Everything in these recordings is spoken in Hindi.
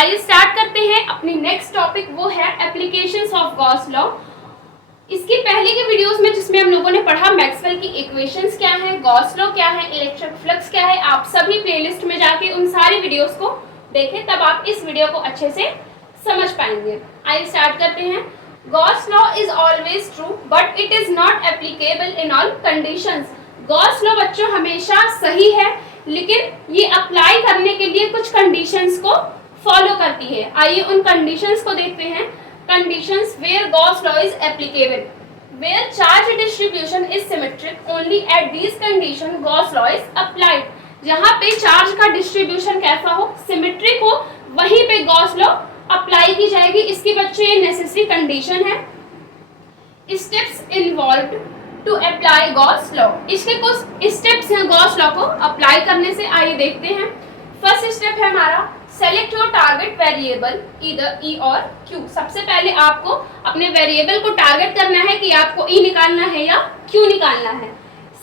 आइए स्टार्ट करते हैं अपनी नेक्स्ट टॉपिक, वो है एप्लीकेशंस ऑफ गॉस लॉ। इसकी पहले के वीडियोस में जिसमें हम लोगों ने पढ़ा मैक्सवेल की इक्वेशंस क्या है, गॉस लॉ क्या है, इलेक्ट्रिक फ्लक्स क्या है, आप सभी प्लेलिस्ट में जाके उन सारी वीडियोस को देखें, तब आप इस वीडियो को अच्छे से समझ पाएंगे। आइए स्टार्ट करते हैं। Gauss law is always true but it is not applicable in all conditions. Gauss law बच्चों हमेशा सही है, लेकिन ये अप्लाई करने के लिए कुछ कंडीशंस को फॉलो करती है। आइए उन कंडीशंस को देखते हैं। Conditions where Gauss law is applicable, where charge distribution is symmetric, only at these condition Gauss law is applied. जहाँ पे चार्ज का डिस्ट्रीब्यूशन कैसा हो, सिमेट्रिक हो, वहीं पे गॉस लॉ अप्लाई की जाएगी। इसकी बच्चों ये नेसेसरी कंडीशन है। Steps involved to apply Gauss law, इसके कुछ स्टेप्स हैं गॉस लॉ को अप्लाई करने से। आइए देखते हैं। फर्स्ट स्टेप है हमारा select your target variable either E or Q. सबसे पहले आपको अपने वेरिएबल को टारगेट करना है कि आपको ई निकालना है या क्यू निकालना है।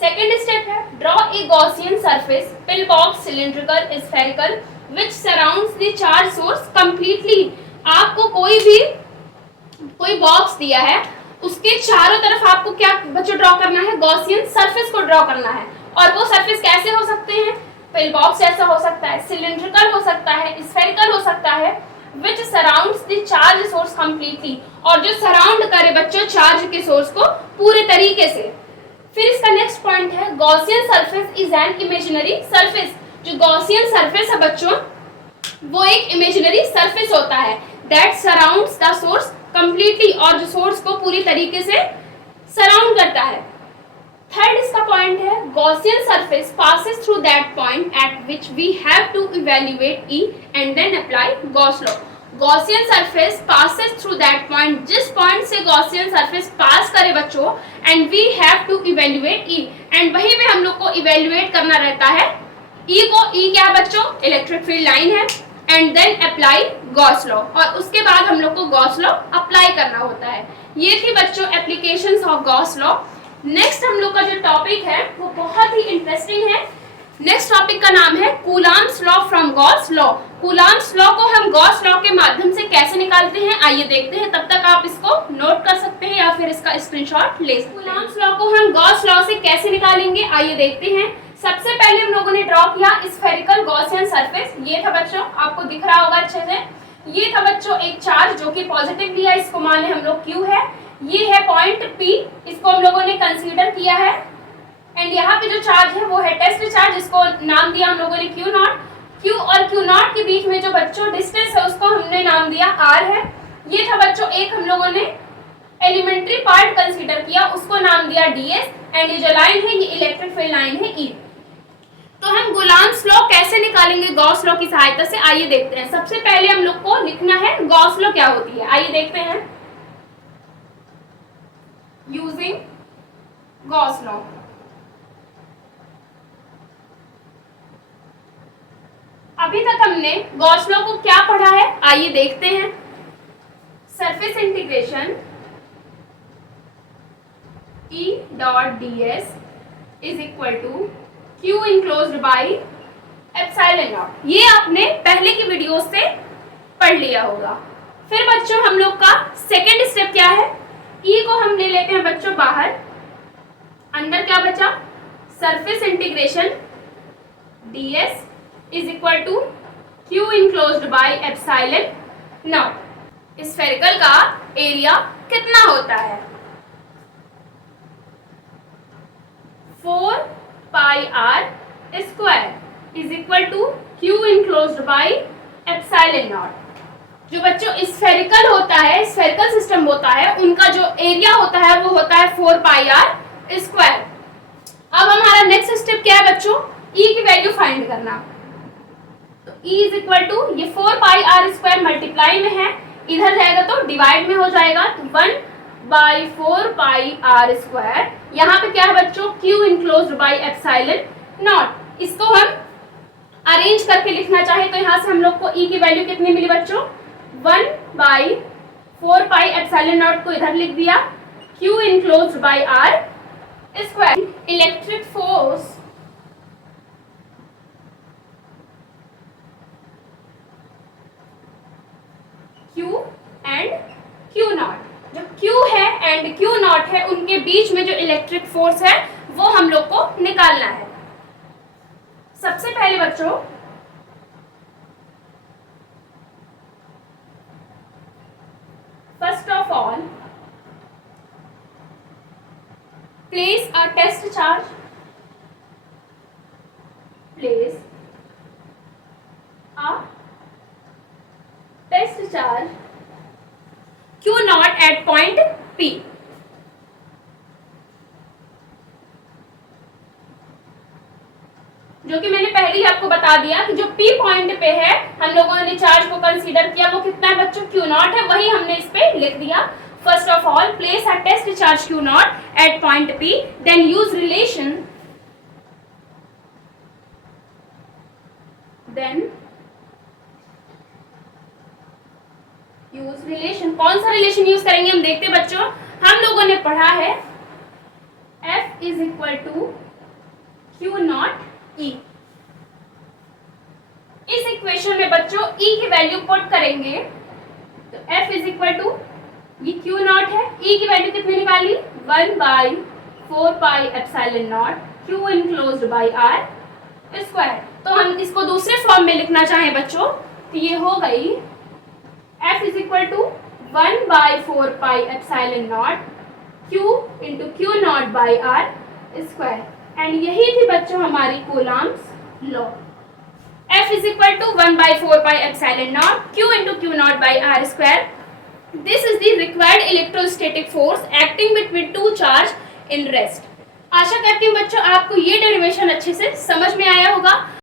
सेकेंड स्टेप है draw a Gaussian surface pill box cylindrical spherical which surrounds the charge source completely. आपको कोई बॉक्स दिया है, उसके चारों तरफ आपको क्या बच्चों ड्रॉ करना है, गॉसियन सरफेस को ड्रॉ करना है। और वो सरफेस कैसे हो सकते हैं, पिल बॉक्स जैसा हो सकता है, सिलिंड्रिकल हो सकता है, स्फेरिकल हो सकता है, which surrounds the charge source completely, और जो सराउंड करे बच्चों चार्ज के सोर्स को पूरे तरीके से। फिर इसका नेक्स्ट पॉइंट है Gaussian surface is an imaginary surface. जो गॉसियन सरफेस है बच्चों वो एक इमेजिनरी सरफेस होता है that surrounds the source completely, और जो सोर्स को पूरी तरीके से सराउंड करता है। थर्ड इसका पॉइंट है Gaussian surface passes through that point at which we have to evaluate E and then apply Gauss law. Gaussian surface passes through that point, जिस पॉइंट से गॉसियन सरफेस पास करे बच्चों, and we have to evaluate E, and वहीं पे हम लोग को इवैल्यूएट करना रहता है ई को। ई क्या बच्चों, इलेक्ट्रिक फील्ड लाइन है। And then apply Gauss law, और उसके बाद हम लोग को गॉस लॉ अप्लाई करना होता है। ये थी बच्चों applications of Gauss law. Next हम लोग का जो टॉपिक है वो बहुत ही इंटरेस्टिंग है। नेक्स्ट टॉपिक का नाम है Coulomb's law from Gauss law. Coulomb's law को हम गॉस लॉ के माध्यम से कैसे निकालते हैं, आइए देखते हैं। तब तक आप इसको नोट कर सकते हैं या फिर इसका स्क्रीनशॉट ले सकते हैं। कूलॉम्स लॉ को हम गॉस लॉ से कैसे निकालेंगे, आइए देखते हैं। सबसे पहले हम लोगों ने ड्रॉ किया स्फेरिकल गॉसियन सरफेस। ये था बच्चों, आपको दिख रहा होगा अच्छे से। ये था बच्चों एक चार्ज जो कि पॉजिटिव लिया, इसको मान लें हम लोग क्यू है। ये है पॉइंट पी, इसको हम लोगों ने कंसीडर किया है। एंड यहाँ पे जो चार्ज है वो है टेस्ट चार्ज, इसको नाम दिया हम लोगों ने क्यू नॉट। क्यू और क्यू नॉट के बीच में जो बच्चों डिस्टेंस है उसको हमने नाम दिया आर है। ये था बच्चों एक हम लोगों ने एलिमेंट्री पार्ट कंसीडर किया, उसको नाम दिया डीएस। एंड ये जो लाइन है ये इलेक्ट्रिक फील्ड लाइन है ई। तो हम कूलॉम्स लॉ कैसे निकालेंगे गॉस लॉ की सहायता से, आइए देखते हैं। सबसे पहले हम लोग को लिखना है गॉस लॉ क्या होती है, आइए देखते हैं। यूजिंग गॉस लॉ, अभी तक हमने गॉस लॉ को क्या पढ़ा है, आइए देखते हैं। Surface integration E dot ds is equal to Q enclosed by epsilon naught. ये आपने पहले की वीडियो से पढ़ लिया होगा। फिर बच्चों हम लोग का सेकेंड स्टेप क्या है, E को हम ले लेते हैं बच्चों बाहर, अंदर क्या बचा, surface integration ds is equal to Q enclosed by epsilon not. Spherical का एरिया कितना होता है, 4 pi R square is equal to Q enclosed by epsilon not. जो बच्चों स्फेरिकल होता है, स्फेरिकल सिस्टम होता है, उनका जो एरिया होता है वो होता है 4 पाई आर स्क्वायर। अब हमारा नेक्स्ट स्टेप क्या है बच्चों, E की वैल्यू फाइंड करना। तो E इज इक्वल टू ये 4 पाई आर स्क्वायर मल्टीप्लाई में है, इधर जाएगा तो डिवाइड में हो जाएगा, तो 1 बाई 4 पाई आर स्क्वायर। यहाँ पे क्या है बच्चों, Q enclosed by epsilon not. इसको हम अरेंज करके लिखना चाहे तो यहाँ से हम लोग को E की वैल्यू कितनी मिली बच्चों, 1 बाई 4 पाई एप्सिलॉन नॉट को इधर लिख दिया, Q enclosed by R square. Electric force के बीच में जो इलेक्ट्रिक फोर्स है वो हम लोग को निकालना है। सबसे पहले बच्चों first of all place a test charge, place a test charge Q naught at point P। जो कि मैंने पहले ही आपको बता दिया कि जो P पॉइंट पे है हम लोगों ने चार्ज को कंसीडर किया, वो कितना है बच्चों, Q नॉट है, वही हमने इस पे लिख दिया। First of all place a test charge Q naught at point P, then use relation, then use relation. कौन सा रिलेशन यूज करेंगे हम देखते हैं बच्चों। हम लोगों ने पढ़ा है F is equal to Q naught E। इस इक्वेशन में बच्चों E की वैल्यू पुट करेंगे तो F इज इक्वल टू, ये Q नॉट है, E की वैल्यू कितनी निकाली 1/4 pi epsilon naught Q enclosed by R square. तो हम इसको दूसरे फॉर्म में लिखना चाहें बच्चों तो ये हो गई F is equal to 1/4 pi epsilon naught Q into Q naught by R square. And यही थी बच्चों हमारी Coulomb's law. F is equal to 1/4 pi epsilon naught Q into Q naught by R square. This is the required electrostatic force acting between two charge in rest. आशा करती हूँ बच्चों आपको ये डेरिवेशन अच्छे से समझ में आया होगा।